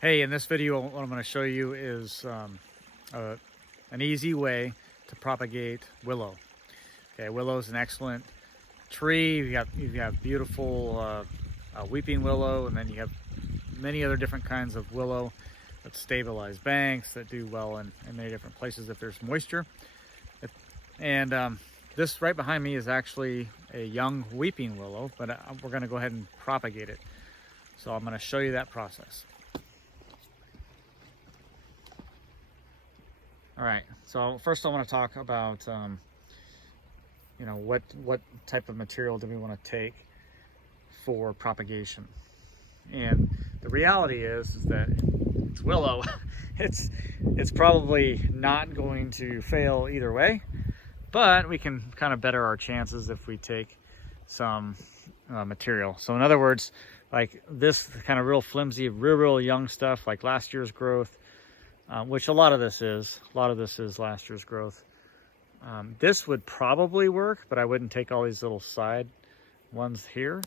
Hey, in this video, what I'm going to show you is an easy way to propagate willow. Okay, willow is an excellent tree. You have beautiful weeping willow, and then you have many other different kinds of willow that stabilize banks, that do well in many different places if there's moisture. And this right behind me is actually a young weeping willow, but we're going to go ahead and propagate it. So I'm going to show you that process. All right, so first I want to talk about, what type of material do we want to take for propagation. And the reality is that it's willow. it's probably not going to fail either way, but we can kind of better our chances if we take some material. So in other words, like this kind of real flimsy, real young stuff, like last year's growth, which a lot of this is last year's growth. This would probably work, but I wouldn't take all these little side ones here.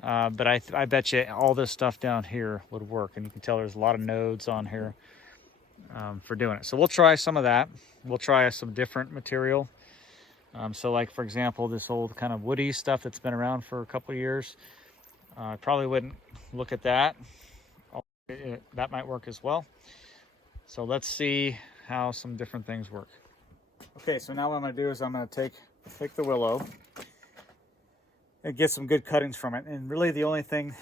But I bet you all this stuff down here would work. And you can tell there's a lot of nodes on here for doing it. So we'll try some of that. We'll try some different material. So like, for example, this old kind of woody stuff that's been around for a couple of years. I probably wouldn't look at that. That might work as well. So let's see how some different things work. Okay, so now what I'm going to do is I'm going to take the willow and get some good cuttings from it. And really the only thing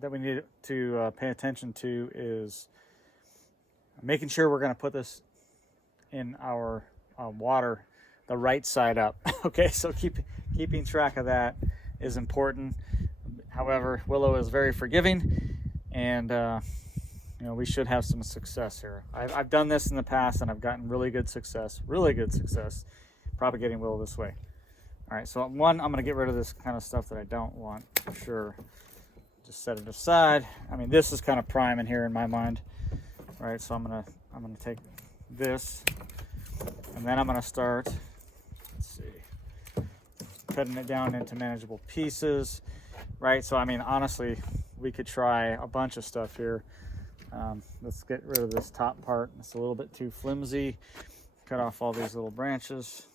that we need to pay attention to is making sure we're going to put this in our water the right side up. Okay, so keeping track of that is important. However, willow is very forgiving, and we should have some success here. I've done this in the past and I've gotten really good success propagating willow this way. All right, so one, I'm gonna get rid of this kind of stuff that I don't want for sure. Just set it aside. I mean, this is kind of prime in here in my mind, right? So I'm gonna take this, and then I'm gonna start, let's see, cutting it down into manageable pieces, right? So I mean, honestly, we could try a bunch of stuff here. Let's get rid of this top part. It's a little bit too flimsy. Cut off all these little branches.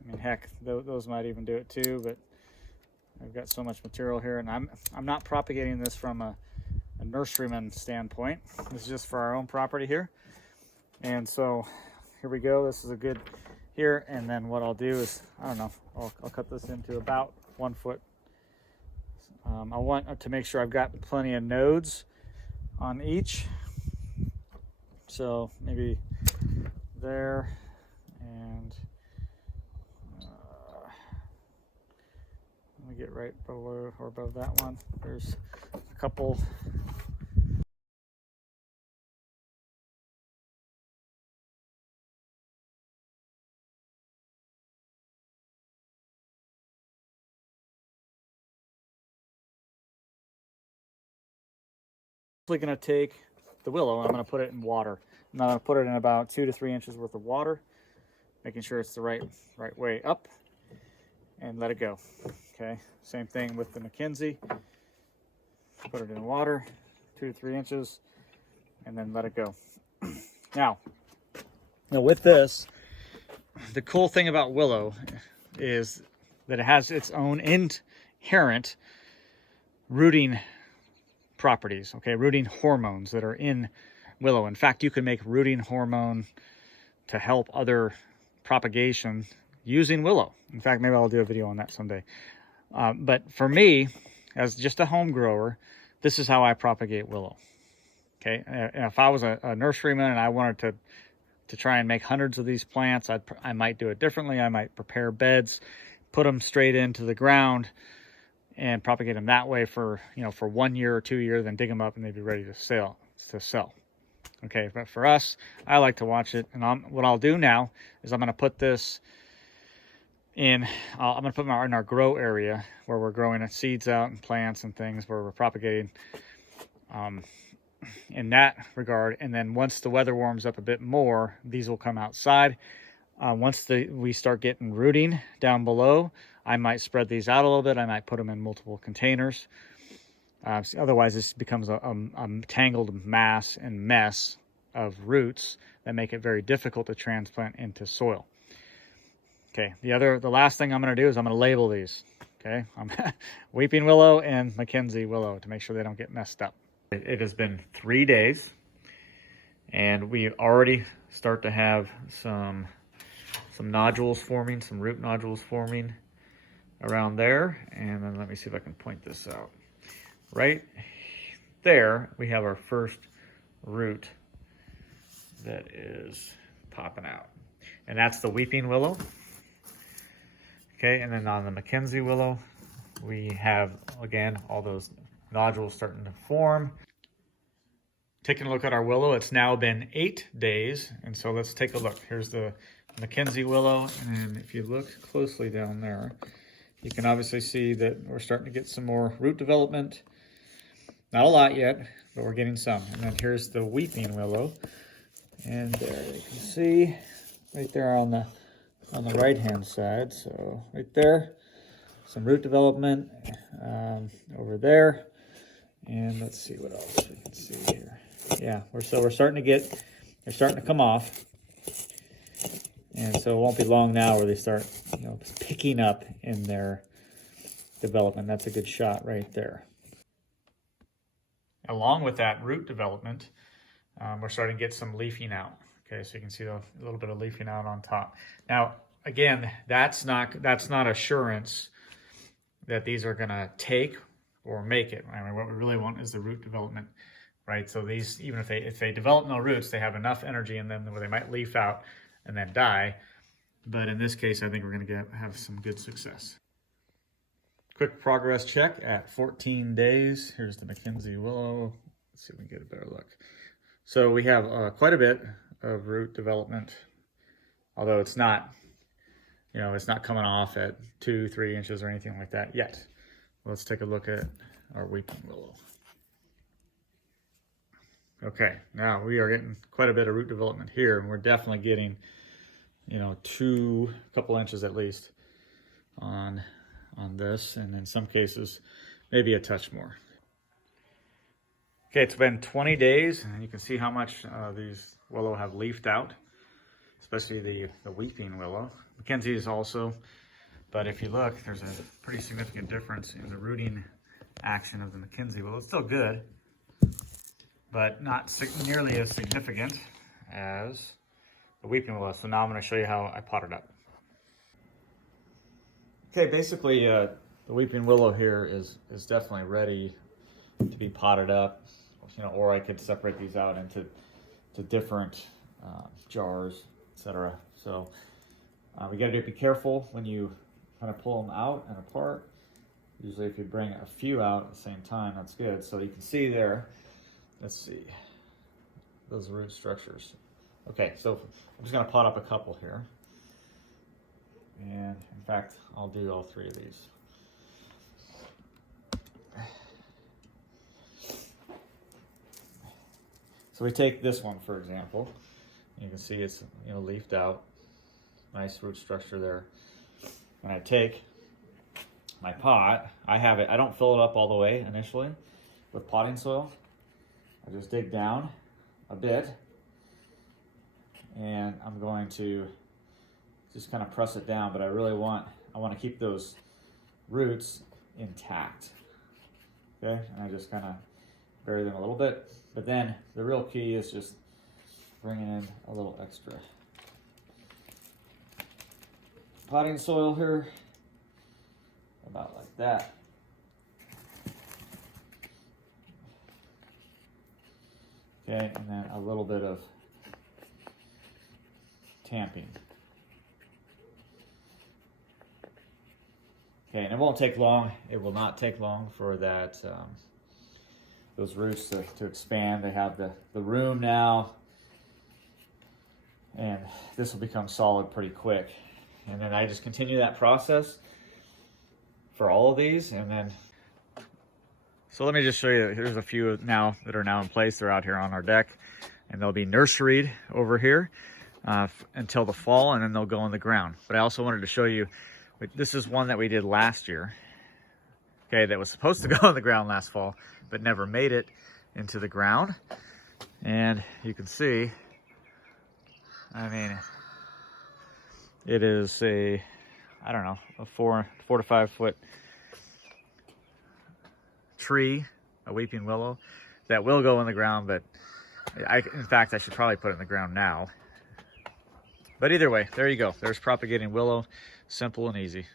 I mean, heck, those might even do it too, but I've got so much material here, and I'm not propagating this from a nurseryman standpoint. This is just for our own property here. And so here we go. This is a good here, and then what I'll do is, I don't know, I'll cut this into about 1 foot. I want to make sure I've got plenty of nodes on each. So maybe there, and let me get right below or above that one. There's a couple. I'm going to take the willow and I'm going to put it in water. I'm going to put it in about 2 to 3 inches worth of water, making sure it's the right way up, and let it go. Okay, same thing with the McKenzie. Put it in water, 2 to 3 inches, and then let it go. Now with this, the cool thing about willow is that it has its own inherent rooting properties, okay, rooting hormones that are in willow. In fact, you can make rooting hormone to help other propagation using willow. In fact, maybe I'll do a video on that someday. But for me, as just a home grower, this is how I propagate willow. Okay, and if I was a nurseryman and I wanted to try and make hundreds of these plants, I might do it differently. I might prepare beds, put them straight into the ground, and propagate them that way for 1 year or 2 years, then dig them up and they'd be ready to sell. Okay, but for us, I like to watch it, and what I'll do now is I'm going to put this in. I'm going to put them in our grow area where we're growing seeds out and plants and things where we're propagating. In that regard, and then once the weather warms up a bit more, these will come outside. Once we start getting rooting down below, I might spread these out a little bit. I might put them in multiple containers. Otherwise, this becomes a tangled mass and mess of roots that make it very difficult to transplant into soil. Okay, the last thing I'm going to do is I'm going to label these. Okay, Weeping Willow and Mackenzie Willow to make sure they don't get messed up. It has been 3 days, and we already start to have some nodules forming, some root nodules forming around there. And then let me see if I can point this out. Right there, we have our first root that is popping out. And that's the Weeping Willow. Okay, and then on the Mackenzie Willow, we have, again, all those nodules starting to form. Taking a look at our willow, it's now been 8 days, and so let's take a look. Here's the Mackenzie Willow, and if you look closely down there, you can obviously see that we're starting to get some more root development. Not a lot yet, but we're getting some. And then here's the Weeping Willow, and there you can see right there on the right-hand side. So right there, some root development over there. And let's see what else we can see here. Yeah, we're starting to get, they're starting to come off. And so it won't be long now where they start, picking up in their development. That's a good shot right there. Along with that root development, we're starting to get some leafing out. Okay, so you can see a little bit of leafing out on top. Now, again, that's not assurance that these are going to take or make it. I mean, what we really want is the root development, right? So these, even if they develop no roots, they have enough energy in them where they might leaf out and then die. But in this case, I think we're going to have some good success. Quick progress check at 14 days. Here's the Mackenzie Willow. Let's see if we can get a better look. So we have quite a bit of root development, although it's not, it's not coming off at 2-3 inches or anything like that yet. Let's take a look at our Weeping Willow. Okay, now we are getting quite a bit of root development here, and we're definitely getting, a couple inches at least on this, and in some cases, maybe a touch more. Okay, it's been 20 days, and you can see how much these willow have leafed out, especially the Weeping Willow. Mackenzie is also, but if you look, there's a pretty significant difference in the rooting action of the Mackenzie Willow. It's still good, but not nearly as significant as the Weeping Willow. So now I'm going to show you how I pot it up. Okay, basically the Weeping Willow here is definitely ready to be potted up, or I could separate these out into different jars, etc. So we got to be careful when you kind of pull them out and apart. Usually if you bring a few out at the same time, that's good. So you can see there, let's see, those root structures. Okay, so I'm just going to pot up a couple here. And in fact, I'll do all 3 of these. So we take this one, for example. You can see it's leafed out. Nice root structure there. When I take my pot, I don't fill it up all the way initially with potting soil. I just dig down a bit, and I'm going to just kind of press it down, but I want to keep those roots intact. Okay, and I just kind of bury them a little bit, but then the real key is just bringing in a little extra potting soil here, about like that. Okay, and then a little bit of tamping. Okay, and it won't take long. It will not take long for that those roots to expand. They have the room now, and this will become solid pretty quick. And then I just continue that process for all of these, and then. So let me just show you. Here's a few now that are now in place. They're out here on our deck, and they'll be nurseryed over here until the fall, and then they'll go in the ground. But I also wanted to show you But this is one that we did last year. Okay, that was supposed to go in the ground last fall, but never made it into the ground. And you can see, I mean, it is a, I don't know, a 4 to 5 foot tree, a weeping willow, that will go in the ground, but in fact, I should probably put it in the ground now. But either way, there you go. There's propagating willow, simple and easy.